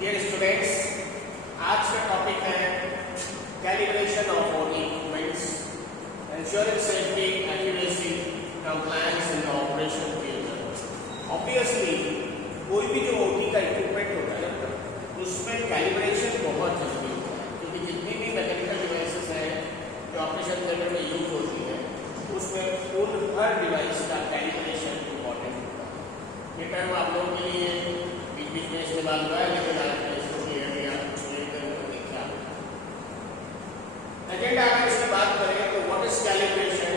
Dear students, आज का topic है calibration of OT equipments, ensuring safety, accuracy, compliance in the operation field. Obviously, कोई भी जो ओटी का इक्विपमेंट होता है ना, उसमें कैलिब्रेशन बहुत जरूरी होता है, क्योंकि जितनी भी मैकेनिकल डिवाइसेस हैं जो ऑपरेशन थिएटर में यूज होती है, उसमें उन हर डिवाइस का कैलिब्रेशन इम्पोर्टेंट होता है। ये टर्म आप लोगों के लिए बीच में इस्तेमाल हुआ है, लेकिन आज मैं इसको क्लियर किया क्या एजेंडा। अगर इसकी बात करें तो व्हाट इज कैलिब्रेशन,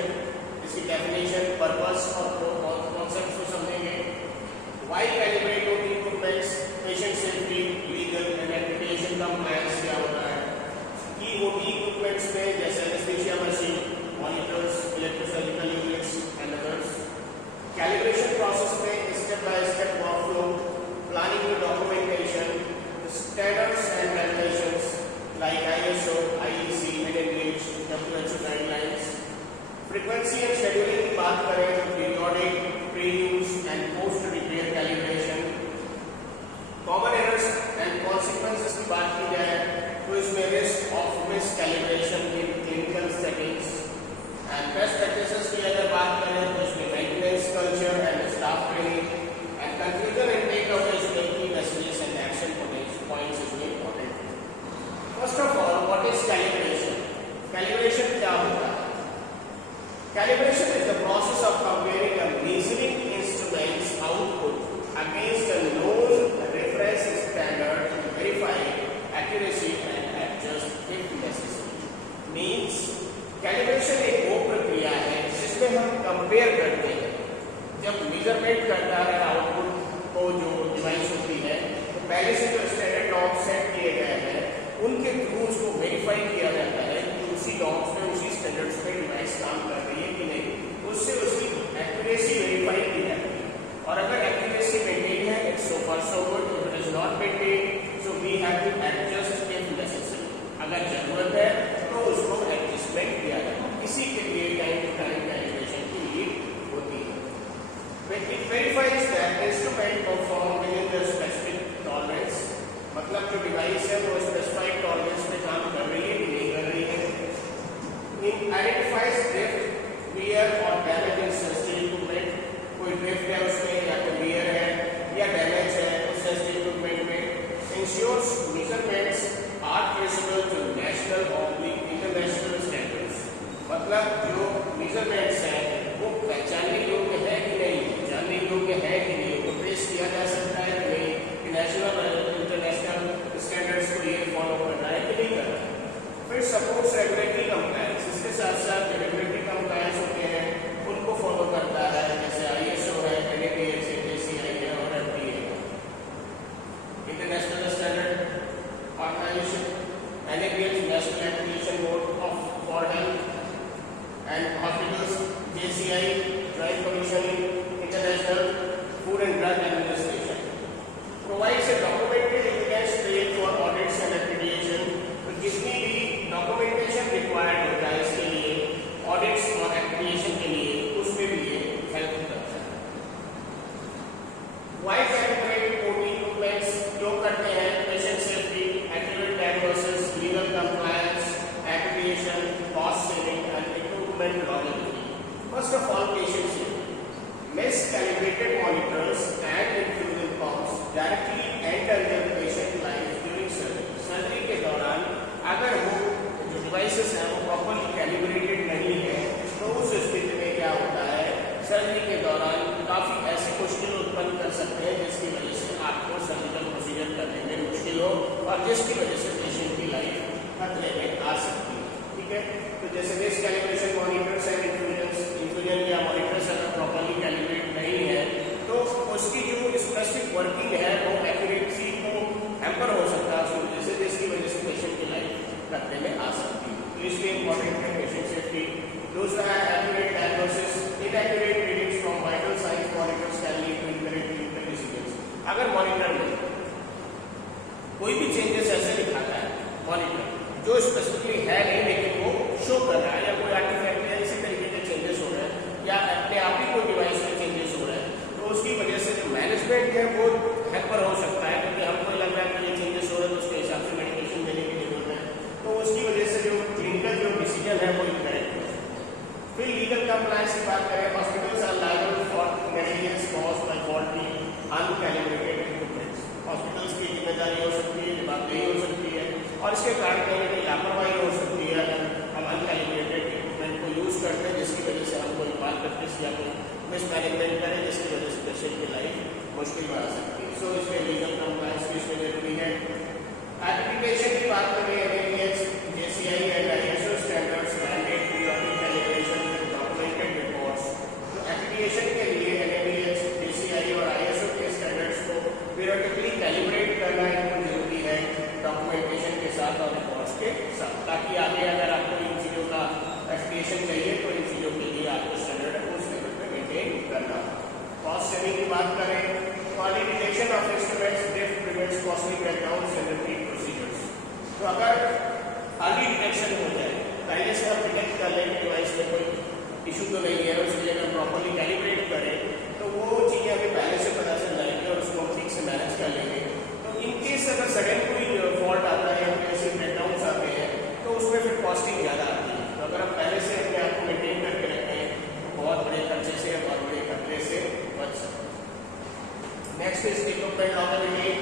इसकी डेफिनेशन, पर्पस और कॉन्सेप्ट्स को समझेंगे। Why calibrate OT equipments, patient safety, legal and accreditation compliance क्या होता है कि ओटी इक्विपमेंट्स में जैसे anaesthesia machine, monitors, electrosurgical units and others. Calibration process में step by step workflow, planning the documentation, standards and regulations like ISO, IEC, NABH, WHO guidelines. Frequency and scheduling की बात करें तो periodic, pre-use and post-repair calibration. Common errors and consequences की बात की जाए तो इसमें risk of miscalibration in clinical settings. And best practices की अगर बात करें तो इसमें maintenance culture and staff training. And conclusion and takeaways में key messages and action points is important. First of all, what is calibration? Calibration क्या होता है? Calibration is the process of comparing a measuring instrument's output against a known reference standard to verify accuracy and adjust if necessary. Means calibration एक वो प्रक्रिया है जिसमें हम compare करते हैं। जब मेजरमेंट करता है आउटपुट को जो डिवाइस होती है, तो पहले से जो स्टैंडर्ड नॉर्म्स सेट किए गए हैं उनके थ्रू उसको वेरीफाई किया जाता है कि उसी नॉर्म्स में, उसी स्टैंडर्ड्स में डिवाइस काम कर रही है कि नहीं। उससे उसकी एक्यूरेसी वेरीफाई की जाती है, और अगर एक्यूरेसी मेंटेन है it's so far so good, if it is not maintain so we have to adjust if necessary. अगर जरूरत है तो उसको एडजस्टमेंट किया जाए। इसी के लिए टाइम टू टाइम कैलिब्रेशन की नीड होती है। It verifies that instrument perform within the specific tolerance, मतलब जो डिवाइस है वो स्पेसिफाइड टॉलरेंस में काम कर रही है कि नहीं कर रही है। It identifies drift, wear और damage in sensitive equipment, कोई ड्रिफ्ट है उसमें या कोई wear है या डैमेज है उस sensitive equipment में। Ensures measurements are traceable to national or international standards, मतलब जो measurements हैं वो पहचानने योग्य है कि नहीं, जानने योग्य है कि नहीं, वो ट्रेस किया जा सकता है कि नहीं, कि नेशनल और इंटरनेशनल स्टैंडर्ड्स को ये फॉलो कर रहा है कि नहीं कर रहा है। फिर सपोर्ट्स रेगुलेटरी कंप्लायंस, इसके साथ साथ जो रेगुलेटरी कंप्लायंस होते हैं उनको फॉलो करता है, जैसे ISO है, NABH, JCI है और FDA है। International standard organisation, NABH national accreditation board of for health and hospitals, JCI Joint Commission International Food and Drug Administration provides a documented evidence trail for audits and accreditation। तो जितनी भी documentation required होता है इसके लिए, audits और accreditation के लिए, उसमें भी ये हेल्प करता है। व्हाई कैलिब्रेट ओटी इक्विपमेंट्स जो करते हैं patient safety, accurate diagnosis, legal compliance, accreditation, cost saving and equipment longevity. First of all, patient safety. Miscalibrated monitors and infusion pumps directly enter the patient life during surgery. Surgery के दौरान अगर वो जो devices हैं वो properly calibrated नहीं है तो उस स्थिति में क्या होता है, सर्जरी के दौरान काफ़ी ऐसी मुश्किल उत्पन्न कर सकते हैं जिसकी वजह से आपको सर्जिकल प्रोसीजर करने में मुश्किल हो और जिसकी वजह से पेशेंट की लाइफ खतरे में आ सकती है। ठीक है, तो जैसे मिसकैलिब्रेशन मॉनिटर्स एंड इंफ्यूजन या मॉनिटर्स अगर प्रॉपरली कैलिब्रेट नहीं है तो उसकी जो स्पेसिफिक वर्किंग है वो एक्यूरेसी को हैम्पर हो सकता है उसकी वजह से, जिसकी वजह से पेशेंट की लाइफ खतरे में आ सकती है। तो इसलिए इंपॉर्टेंट है पेशेंट सेफ्टी। दूसरा है accurate diagnosis. Inaccurate readings from vital signs monitors can lead to incorrect clinical decisions. अगर मॉनिटर में कोई भी चेंजेस ऐसे दिखाता है, मॉनिटर जो स्पेसिफिकली है नहीं लेकिन वो शो कर रहा है, या कोई आर्टिफैक्ट है इसी तरीके के चेंजेस हो रहे हैं या अपने आप ही कोई डिवाइस में चेंजेस हो रहे हैं, तो उसकी वजह से जो मैनेजमेंट है वो हैम्पर हो सकता है, क्योंकि हमको लग रहा है कि ये चेंजेस और इसके कारण कहीं ना कहीं लापरवाही हो सकती है अगर हम अनकैलिब्रेटेड इक्विपमेंट को यूज़ करते हैं, जिसकी वजह से हम कोई माल प्रैक्टिस या कोई मिसमैनेजमेंट करें, जिसकी वजह से पेशेंट की लाइफ मुश्किल में आ सकती है। सो इसमें लीगल कंप्लायंस की इसमें जरूरी है। एप्लीकेशन की बात करें, NABH, JCI and ISO standards mandate periodic calibration with documented reports. तो एप्लीकेशन के लिए NABH, JCI और ISO के स्टैंडर्ड्स को पीरियोडिकली कैलिब्रेट करना एकदम जरूरी है, डॉक्यूमेंटेशन के साथ और रिपोर्ट्स के साथ, ताकि आगे अगर आपको इन चीज़ों का एप्लीकेशन चाहिए तो इन चीज़ों के लिए आपको स्टैंडर्ड उस लेवल पर मेंटेन करना। कॉस्ट सेविंग की बात करें, early detection of instruments drift prevents costly breakdowns and repeat procedures. तो अगर अर्ली डिटेक्शन हो जाए, पहले से हम डिटेक्ट कर लें डिवाइस में कोई इशू तो नहीं है, उसके लिए हम प्रॉपर्ली कैलिब्रेट करें, तो वो चीज़ें हमें पहले से पता चल जाएगी और उसको हम ठीक से मैनेज कर लेंगे। तो इनकेस अगर सडन कोई फॉल्ट आता है या कोई ऐसे ब्रेकडाउन्स आते हैं तो उसमें फिर कॉस्टिंग ज़्यादा आती है। तो अगर हम पहले से अपने आप को मेंटेन करके रखें तो बहुत बड़े खर्चे से, बहुत बड़े खतरे से बच सकते हैं। Next is equipment longevity.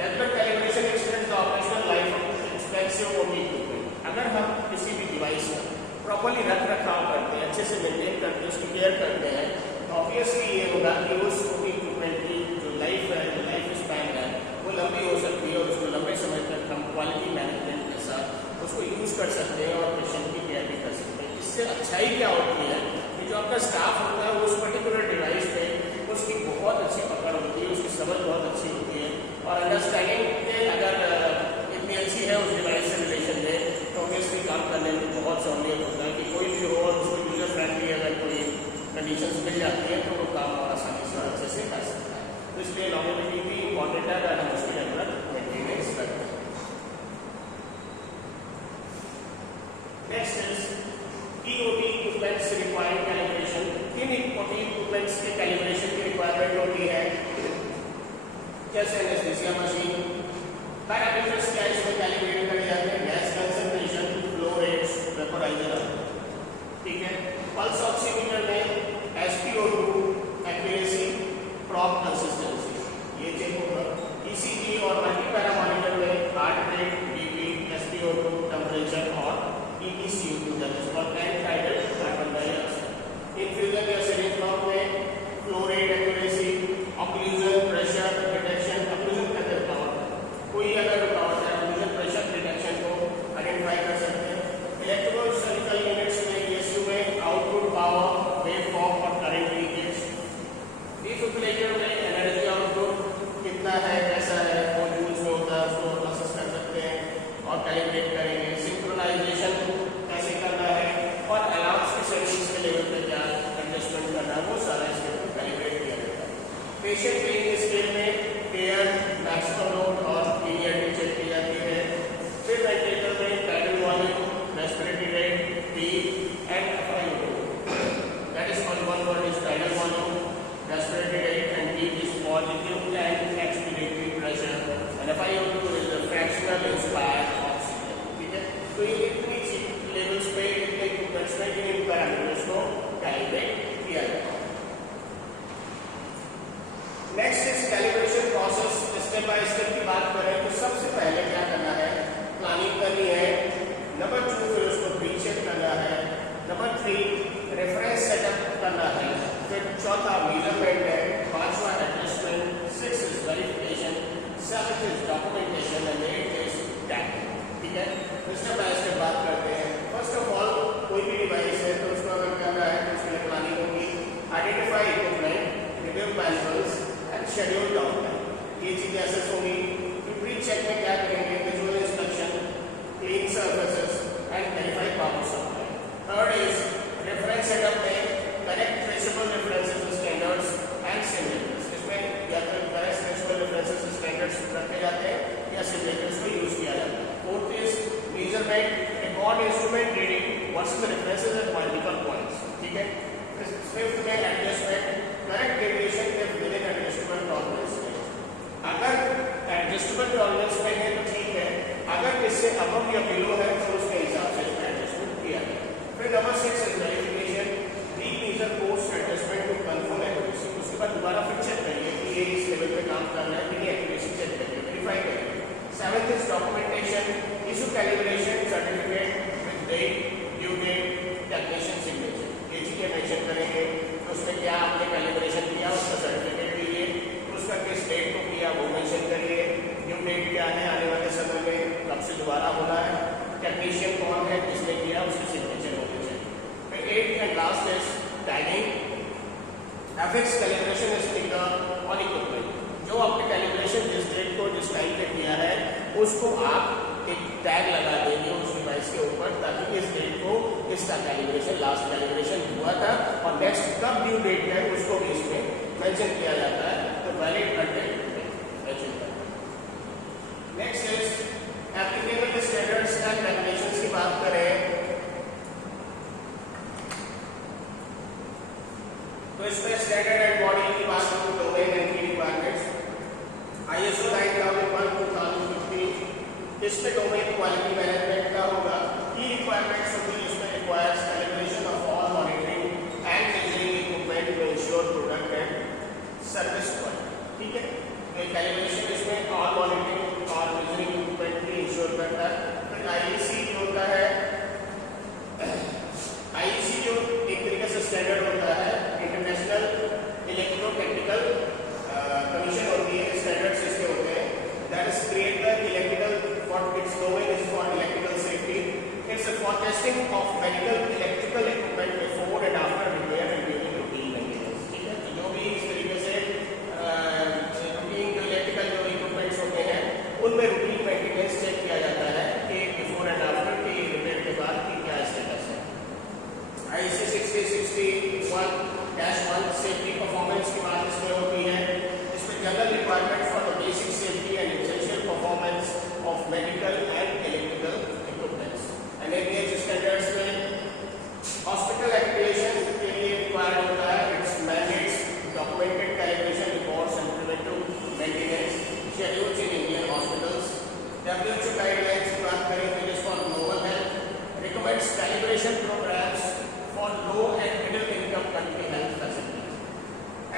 Regular calibration x tends the operational life of expensive OT equipment. अगर हम किसी भी डिवाइस का प्रॉपर्ली रख रखाव करते हैं, अच्छे से मेंटेन करते हैं, उसकी केयर करते हैं, तो ऑब्वियसली ये होगा कि उस ओटी इक्विपमेंट की जो लाइफ है, जो लाइफ स्पैन है, वो लंबी हो सकती है और उसको लंबे समय तक हम क्वालिटी मैनेजमेंट के साथ उसको यूज़ कर सकते हैं और पेशेंट की केयर भी कर सकते हैं। इससे अच्छाई क्या होती है कि जो आपका स्टाफ होता है वो उस पर्टिकुलर डिवाइस पे उसकी बहुत अच्छी पकड़ होती है, उसकी समझ बहुत अच्छी होती है और अंडरस्टैंडिंग के अगर इतनी अच्छी है उस डिवाइस से रिलेशन में, तो ऑब्वियसली काम करने में बहुत सहूलियत होता है कि कोई भी हो और उसको यूजर फ्रेंडली अगर कोई कंडीशंस मिल जाती है तो वो काम और आसानी से अच्छे से कर सकता है। तो इसलिए लॉन्गेविटी भी इंपॉर्टेंट है अगर हम उसकी रेगुलर मेंटेनेंस करते हैं। Next is EOT equipments required calibration. किन OT इक्विपमेंट्स के कैलिब्रेशन की रिक्वायरमेंट होती है? जैसे एनेस्थीसिया मशीन, पैरामीटर्स क्या इसमें कैलिब्रेट करे जाते हैं? Gas concentration, flow rates, vaporiser, ठीक है। पल्स ऑक्सीमीटर में SpO2, एक्यूरेसी, प्रॉप कंसिस्टेंसी, ये चेक होगा। ECG और मल्टीपैरा मॉनिटर में heart rate, BP, SpO2, temperature और EtCO2 that is called anhydride carbon dioxide. Infusion या सिरिंज पंप में flow rate, accuracy, occlusion, pressure detection. Occlusion का रुकावट, कोई अगर रुकावट है ऑक्लूजन प्रेशर डिटेक्शन को आइडेंटिफाई कर सकते हैं। इलेक्ट्रोकेमिकल यूनिट्स में ESU में आउटपुट पावर, वेवफॉर्म और करंट लीकेज। डिफिब्रिलेटर में एनर्जी आउटपुट कितना है, कैसा है, वो जूल्स में होता है, उसको प्रोसेस कर सकते हैं और कैलिब्रेट करेंगे। सिंक्रोनाइजेशन कैसे करना है और अलार्म्स की सेटिंग्स के लेवल पे क्या एडजस्टमेंट करना है, वो सारा इसके ऊपर कैलिब्रेट किया जाता है। पेशेंट ट्रेनिंग स्केल में केयर, मैक्सिमम लोड और पीरियड चेक की जाती है। फिर वेंटिलेटर में tidal volume, respiratory rate, peak and FiO2। That is called one word is tidal volume, respiratory rate and peak is positive and expiratory pressure and FiO2 is the fractional inspired oxygen, ठीक है। तो ये इतनी levels पे, इतने equipments में इन parameters को calibrate किया जाता है। Next is calibration process. Step by step की बात करें तो सबसे पहले क्या करना है, प्लानिंग करनी है। नंबर 2 फिर उसको प्री चेक करना है। नंबर 3 रेफरेंस सेटअप करना है। फिर चौथा मेजरमेंट है। पांचवा adjustment. 6 is verification. 7 is documentation and 8 is tag, ठीक है। स्टेप बाय स्टेप बात करते हैं। फर्स्ट ऑफ ऑल कोई भी डिवाइस है तो उसको अगर करना है तो उसके लिए प्लानिंग होगी। Identify equipment, review manuals and schedule down time, ये चीजें असेस होगी। प्री चेक में क्या करेंगे, visual inspection, clean surfaces and verify power supply. Third is reference setup में correct traceable references, standards and simulators. इसमें या तो करेक्ट ट्रेसेबल रेफरेंसेस, स्टैंडर्ड्स रखे जाते हैं या सिमुलेटर्स को यूज किया जाता है। Fourth is measurement, record instrument reading versus references at multiple points, ठीक है। फिफ्थ में adjustment, correct deviation if with in adjustable tolerance. अगर एडजस्टेबल टॉलरेंस में है तो ठीक है, अगर इससे अबव या बिलो है तो उसके हिसाब से एडजस्टमेंट किया जाए। फिर number 6 is verification, remeasure post adjustment to confirm accuracy. उसके बाद दोबारा फिर चेक करिए कि ये इस लेवल पे काम कर रहा है कि नहीं, एक्यूरेसी चेक करिए, वेरीफाई करिए। 7th is documentation, issue last is tagging. Affix calibration sticker on equipment. जो आपने कैलिब्रेशन जिस डेट को जिस टाइम पे किया है उसको आप एक टैग लगा देंगे उस डिवाइस के ऊपर, ताकि इस डेट को इसका कैलिब्रेशन लास्ट कैलिब्रेशन हुआ था और नेक्स्ट कब ड्यू डेट है उसको भी इसमें मेंशन किया जाता है. तो वैलिड कंटेंट मेंशन करते हैं. Next is applicable standards and regulations की बात करें तो इसमें स्टैंडर्ड एंड बॉडी की बात करूं तो डोमेन एंड की रिक्वायरमेंट्स. ISO 9001:2015 इसमें डोमेन क्वालिटी मैनेजमेंट का होगा. की रिक्वायरमेंट्स होगी इसमें requires calibration of all monitoring and measuring equipment to ensure product and service quality. ठीक है, तो कैलिब्रेशन इसमें ऑल मॉनिटरिंग और मेजरिंग इक्विपमेंट की इंश्योर करता है. फिर IEC जो होता है, IEC जो एक तरीके से स्टैंडर्ड होता है, इंटरनेशनल इलेक्ट्रोटेक्निकल कमीशन होती है, स्टैंडर्ड्स इसके होते हैं. That is create the electrical what its domain is for electrical safety. It's for testing of medical electrical equipment before and after repair and during routine maintenance. ठीक है, तो जो भी इस तरीके से रूटीन जो इलेक्ट्रिकल जो इक्विपमेंट्स होते हैं उनमें रूटीन मेंटेनेंस चेक किया जाता है कि बिफोर एंड आफ्टर की रिपेयर के बाद की क्या स्टेटस है. IEC 6061-1 सेफ्टी परफॉर्मेंस की बात इसमें होती है. इसमें general requirement for the basic safety and essential performance of medical and electrical equipments. NABH standards में हॉस्पिटल एक्टिवेशन के लिए रिक्वायर्ड होता है. Its mandates documented calibration reports and preventive maintenance schedules in Indian hospitals. WHO guidelines की बात करें तो it is for global health recommends calibration programs for low and middle income country health facilities.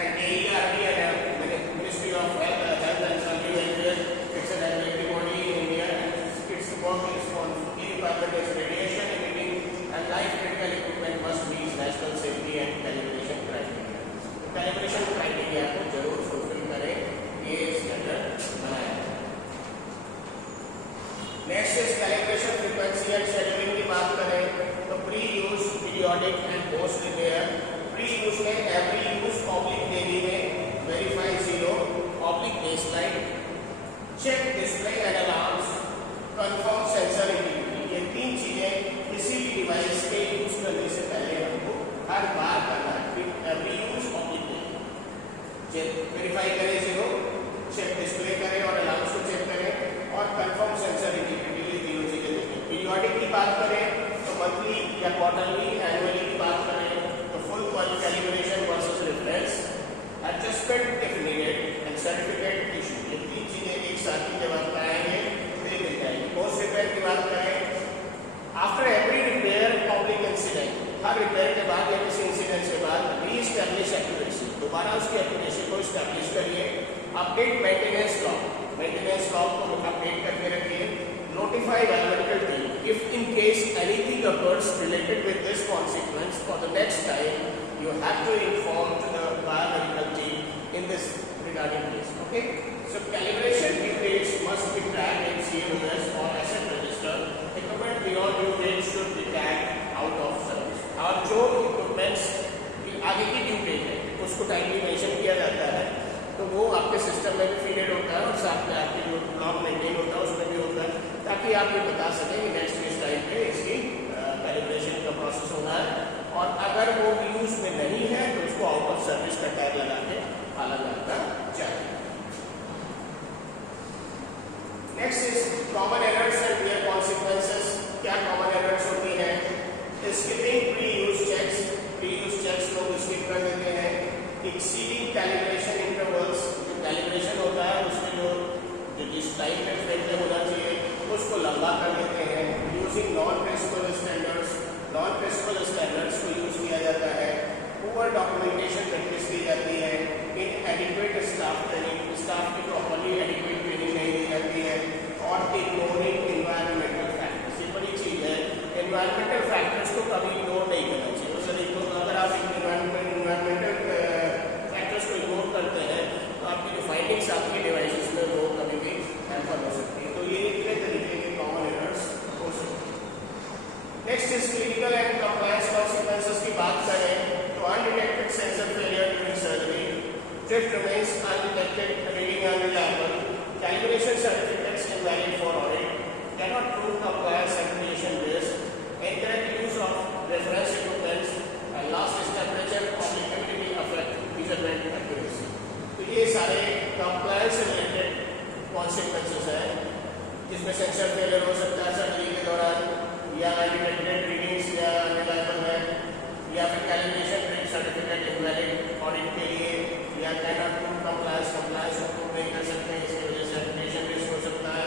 And AERB and Ministry of Health and Family Welfare, it's a regulatory body in India and its work is on requirement is radiation imaging and life critical equipment must meet national safety and calibration criteria. तो calibration criteria को जरूर fulfill करें, ये standard बनाया है. Next is calibration frequency and scheduling की बात करें तो pre use, periodic and post repair. Pre use में एवरी यूज ऑब्लिक डेली में verify 0 oblique baseline check display and alarms confirm sensor integrity. ये तीन चीजें किसी भी डिवाइस के यूज करने से पहले हमको हर बार करना है. Every use oblique daily verify करें 0, चेक डिस्प्ले करें और अलार्म्स को चेक करें और कंफर्म सेंसर इंटीग्रिटी के तीनों चीजें देखें. पीरियोडिक की बात करें तो मंथली या क्वार्टरली, एनुअली की बात करें तो full calibration versus reference, adjustment if needed and certificate issue. ये तीन चीजें एक साथ ही जब आप पाएंगे तो ये मिल जाएगी. पोस्ट रिपेयर की बात करें after every repair public incident, हर रिपेयर के बाद या किसी इंसिडेंट के बाद रीएस्टैब्लिश एक्यूरेसी, दोबारा उसकी एक्यूरेसी को स्टैब्लिश करिए. अपडेट मेंटेनेंस लॉग को अपडेट करके रखिए. Notify environmental team if in case anything occurs related with this consequence for the next time you have to inform to the biomedical team in this regarding this. Okay, so calibration due dates must be tagged in CMS or asset register. Equipment beyond due date should be tagged out of service. और जो equipments की आगे की due date है उसको timely mention किया जाता है तो वो आपके सिस्टम में भी फीडेड होता है और साथ में आपके जो लॉग मेंटेन होता है उसमें भी होता है, ताकि आप ये बता सकें कि नेक्स्ट इस टाइम पे इसकी कैलिब्रेशन का प्रोसेस होना है. और अगर वो यूज में नहीं है तो उसको आउट ऑफ सर्विस का टैग लगा के अलग रखना चाहिए. Next is common errors and their consequences. क्या कॉमन एरर्स होती हैं? स्किपिंग प्री यूज चेक्स लोग स्किप कर देते हैं. एक्सीडिंग कैलिब्रेशन इंटरवल्स, जो कैलिब्रेशन होता है उसमें जो जिस टाइम पे फ्रेम पे होना चाहिए उसको लंबा कर देते हैं. यूजिंग नॉन प्रेसिबल स्टैंडर्ड्स को यूज किया जाता है. पुअर डॉक्यूमेंटेशन प्रैक्टिस की जाती है. इनएडिक्वेट स्टाफ की प्रॉपर्ली एडिक्वेट ट्रेनिंग नहीं दी जाती है. और इग्नोरिंग एनवायरमेंटल फैक्टर्स, ये बड़ी चीज है. एनवायरमेंटल फैक्टर्स को कभी इग्नोर नहीं करना चाहिए. अगर आप एनवायरमेंटल फैक्टर्स को इग्नोर करते हैं तो आपकी जो फाइंडिंग्स आपकी डिवाइसेस में वो कभी भी हैम्पर हो सकती है. तो ये इतने तरीके के कॉमन एरर्स हो सकते हैं. Next is clinical and compliance consequences की बात करें Fifth remains undetected, reading unreliable. Calibration certificates invalid for audit. Cannot prove compliance certification based. Incorrect use of reference equipments. And last is temperature applicability affect measurement accuracy. तो ये सारे compliance related consequences हैं, जिसमें sensor failure हो सकता है surgery के दौरान, या undetected readings या unreliable है, या फिर कैलिब्रेशन सर्टिफिकेट इनवैलिड ऑडिट के लिए, या कैनॉट प्रूव कंप्लायंस प्रूव नहीं कर सकते, इसकी वजह से रेपुटेशन रिस्क हो सकता है।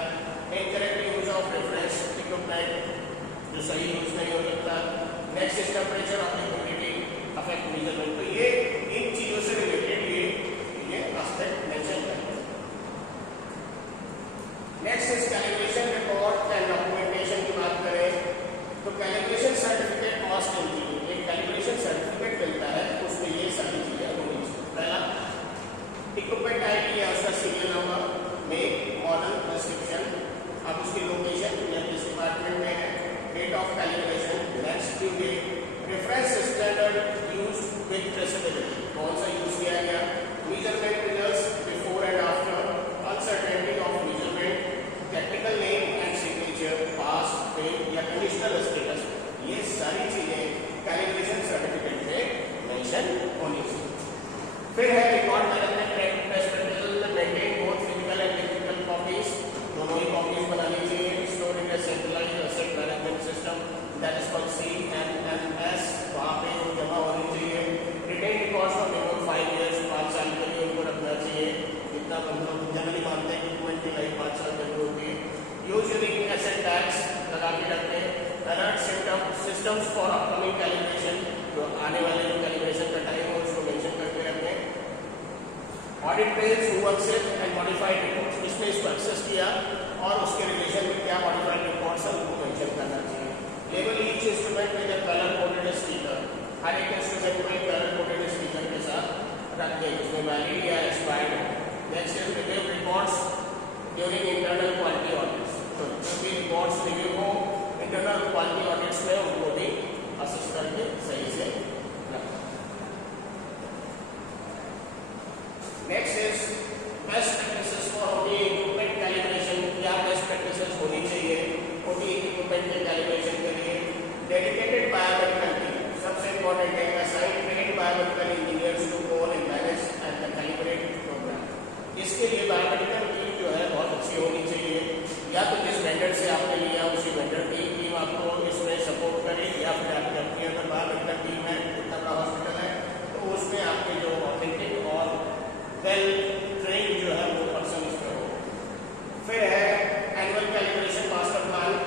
Incorrect use of reference equipment, जो सही यूज नहीं हो सकता। Next is temperature of the humidity affect measurement. तो ये इन चीजों से रिलेटेड ये एस्पेक्ट मेंशन करते हैं। Next is calibration report and documentation की बात करें तो कैलिब्रेशन सर्टिफिकेट मस्ट इंक्लूड, एक कैलिब्रेशन सर्टिफिकेट मिलता है उसमें ये सारी चीजें होनी चाहिए। पहला इक्विपमेंट आईडी या उसका serial number, make, model, description, अब उसकी लोकेशन या किस डिपार्टमेंट में है, date of calibration, next due date, reference standard use with traceability, कौन सा यूज किया गया, measurement results before and after, uncertainty of measurement, technical name and signature, pass, fail या कंडीशनल स्टेटस, ये सारी चीजें कैलिब्रेशन सर्टिफिकेट में मेंशन होनी चाहिए। फिर है record management best practice, maintain both physical and digital copies, दोनों ही कॉपीज बनानी चाहिए, store in a centralised asset management system that is called CMMS, वहां पे जमा होनी चाहिए। Retain records for minimum 5 years, 5 साल के लिए उनको रखना चाहिए, जितना मतलब जनरली मानते हैं कि डॉक्यूमेंट की लाइफ 5 साल तक होती है। यूजुअली एसेट टैक्स लगा के रखते हैं। Alert systems for upcoming calibration, जो आने वाले जो कैलिब्रेशन का टाइम है उसको मेंशन करके रखते हैं। Audit trails who accept and modified reports, इसने इसको एक्सेस किया और उसके रिलेशन में क्या मॉडिफाइड रिपोर्ट्स है उनको मेंशन करना चाहिए। Label each instrument with a colour coded sticker, हर एक इंस्ट्रूमेंट को एक कलर कोडेड स्टिकर के साथ रख दें, उसमें वैलिड या एक्सपायर्ड हो। Next is review reports during internal quality audits, तो जो भी रिपोर्ट्स रिव्यू हो इंटरनल क्वालिटी ऑडिट्स में उनको भी असेस करके सही से रखें। Next is best practices for OT equipment calibration, क्या बेस्ट प्रैक्टिसेस होनी चाहिए ओटी इक्विपमेंट के कैलिब्रेशन के लिए। डेडिकेटेड बायोमेडिकल टीम, सबसे इंपॉर्टेंट है, assign trained biomedical engineers to own and manage and the calibrate programme, इसके लिए बायोमेडिकल टीम जो है बहुत अच्छी होनी चाहिए। या तो जिस वेंडर से आपने लिया उसी वेंडर की टीम आपको इसमें सपोर्ट करे, या फिर आपकी अपनी अगर बायोमेडिकल टीम है, इतना बड़ा हॉस्पिटल है तो उसमें आपके जो ऑथेंटिक और वेल ट्रेन जो है वो पर्सन इसमें हो। फिर है annual calibration master plan,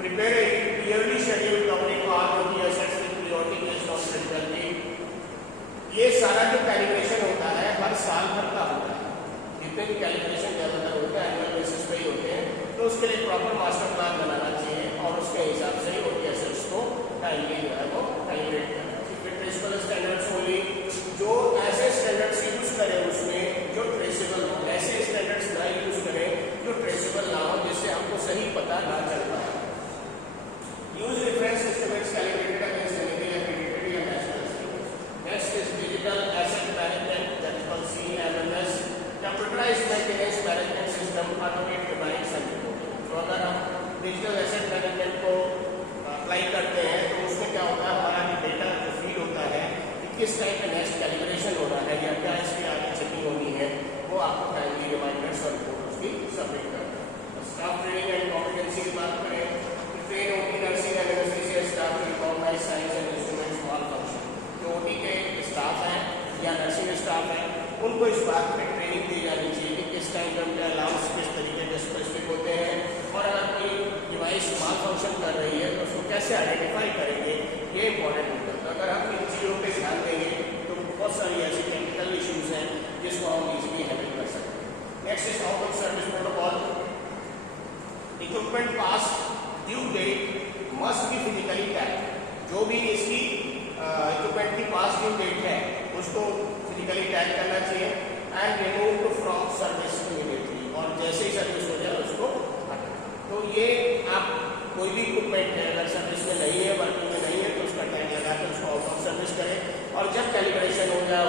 prepare a clearly schedule covering all of the assets with priority based on criticality. ये सारा जो कैलिब्रेशन होता है हर साल भर का होता है, जितने भी कैलिब्रेशन ज़्यादातर होते हैं एनुअल बेसिस पे ही होते हैं, तो उसके लिए प्रॉपर मास्टर प्लान बनाना चाहिए और उसके हिसाब से ही ओटी एसेट्स को टाइमली जो है वो कैलिब्रेट करना चाहिए। फिर ट्रेसेबल स्टैंडर्ड्स होंगे, जो ऐसे स्टैंडर्ड्स यूज करें उसमें जो ट्रेसेबल हो, ऐसे स्टैंडर्ड्स ना यूज करें जो ट्रेसेबल ना हो, जिससे हमको सही पता ना चल पाए। Use reference instruments calibrated against anything accredited या national standards. Next is digital asset management that is called CMMS, computerised maintenance management system, automate reminders and reporting. तो अगर हम डिजिटल एसेट मैनेजमेंट को अप्लाई करते हैं तो उसमें क्या होता है, हमारा डेटा जो फीड होता है कि किस टाइप का नेक्स्ट कैलिब्रेशन हो रहा है या क्या इसकी आगे चेकिंग होनी है, वो आपको टाइमली रिमाइंडर्स और रिपोर्ट उसकी सबमिट करना है। स्टाफ ट्रेनिंग एंड कॉम्पिटेंसी की बात करें तो train OT nursing and anaesthesia staff to recognise signs and instruments malfunction, जो ओटी के स्टाफ हैं या नर्सिंग स्टाफ हैं उनको इस बात में ट्रेनिंग दी जानी चाहिए कि किस टाइम पे उनके अलाउंस किस तरीके के स्पेसिफिक होते हैं, और अगर कोई डिवाइस माल फंक्शन कर रही है तो उसको कैसे आइडेंटिफाई करेंगे, ये इंपॉर्टेंट होता है। तो अगर हम इन चीज़ों पे ध्यान देंगे तो बहुत सारी ऐसी टेक्निकल इश्यूज हैं जिसको हम इजीली हैंडल कर सकते हैं। Next is out of service protocol, equipment past due date must be physically tag, जो भी इसकी इक्विपमेंट की पास ड्यू डेट है उसको फिजिकली टैग करना चाहिए and remove from service immediately, और जैसे ही सर्विस हो जाए उसको हटाना। तो ये आप कोई भी इक्विपमेंट है अगर सर्विस में नहीं है, वर्किंग में नहीं है, तो उसका टैग लगा कर उसको आउट ऑफ सर्विस करें, और जब कैलिब्रेशन हो जाए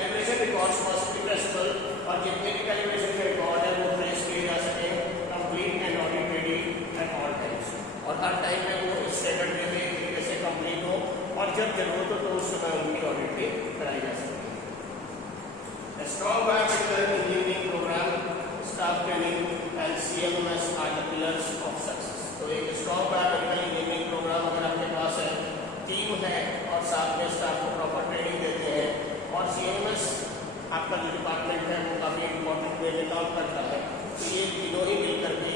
calibration records must be traceable, और जितने भी कैलिब्रेशन के रिकॉर्ड है वो ट्रेस किए जा सके, complete and audit ready at all times, और हर टाइम में वो स्टैंडर्ड वे में एक तरीके से कंप्लीट हो, और जब जरूरत हो तो उस समय उनकी ऑडिट भी कराई जा सके। Strong biomedical engineering programme, staff training and CMMS are the pillars of success. तो एक स्ट्रॉन्ग बायोमेडिकल इंजीनियरिंग प्रोग्राम अगर आपके पास है, टीम है और साथ में स्टाफ को प्रॉपर ट्रेनिंग देते हैं, और CMMS आपका जो डिपार्टमेंट है वो काफ़ी इंपॉर्टेंट वे में काम करता है, तो ये तीनों ही मिलकर के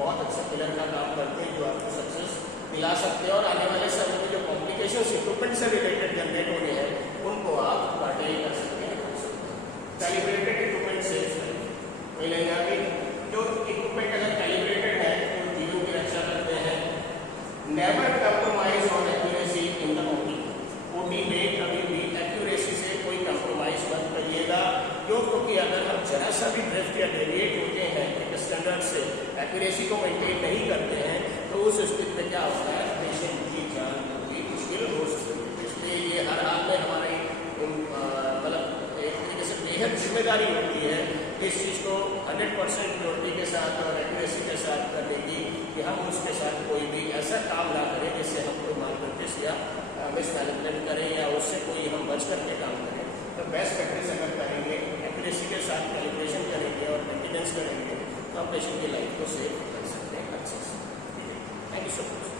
बहुत अच्छा पिलर का काम करते हैं जो आपको सक्सेस दिला सकते हैं, और आने वाले समय में जो कॉम्प्लिकेशन इक्विपमेंट से रिलेटेड जनरेट होने हैं उनको आप बाटे कर सकते हैं। कैलिब्रेटेड इक्विपमेंट सेव्स करेंगे, पहले यहाँ भी जो इक्विपमेंट अगर कैलिब्रेटेड है तो जीवन की रक्षा करते हैं। Never compromise on accuracy in the OT में कभी भी एक्यूरेसी से कोई कंप्रोमाइज मत करिएगा, क्योंकि अगर हम जरा सा भी ड्रिफ्ट या डेविएट होते हैं एक स्टैंडर्ड से, एक्यूरेसी को मेंटेन नहीं करते हैं, तो उस स्थिति में क्या होता है, पेशेंट की जान भी मुश्किल हो सकती है। इसलिए ये हर हाल में हमारी मतलब एक तरीके से बेहद जिम्मेदारी होती है इस चीज़ को 100% प्योरिटी के साथ और एक्यूरेसी के साथ करने की, कि हम उसके साथ कोई भी ऐसा काम ना करें जिससे हम कोई मालप्रैक्टिस या मिसमैनेजमेंट करें या उससे कोई हम बच करके काम करें। तो बेस्ट प्रैक्टिस अगर करेंगे, एक्यूरेसी के साथ कैलिब्रेशन करेंगे और मेंटेनेंस करेंगे, तो हम पेशेंट की लाइफ को सेव कर सकते हैं अच्छे से। Thank you so much.